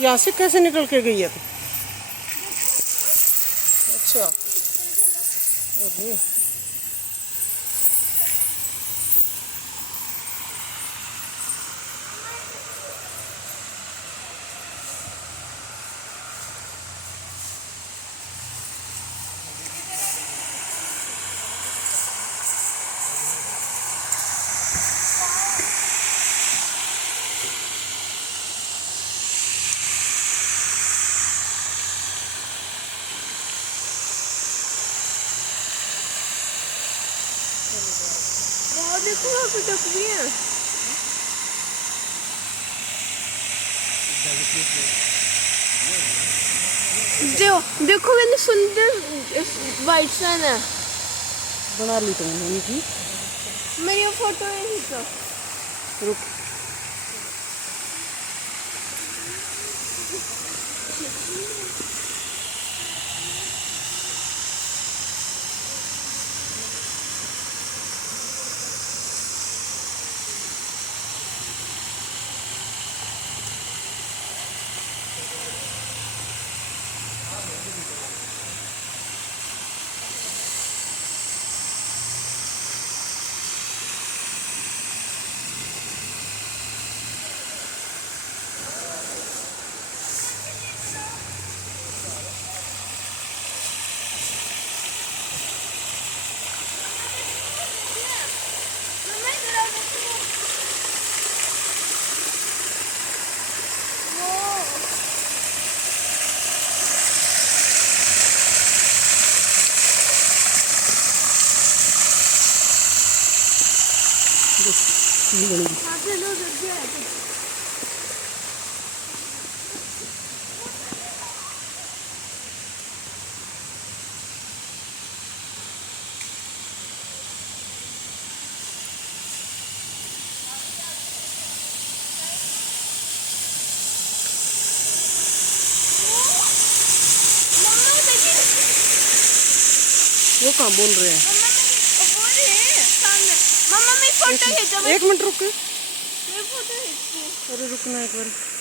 यहाँ से कैसे निकल के गई है तू? अच्छा, अरे देखो वहाँ पे डक भी है। देखो मैंने सुंदर वाइट सन है। बना ली तुमने इनकी? मेरी फोटो है ही तो। रुक, ये बनेगी। वो कहाँ बोल रहे हैं? मम्मा मेरी फोटो खींचो। एक मिनट रुक। मेरी फोटो खींचो। अरे रुकना एक बार।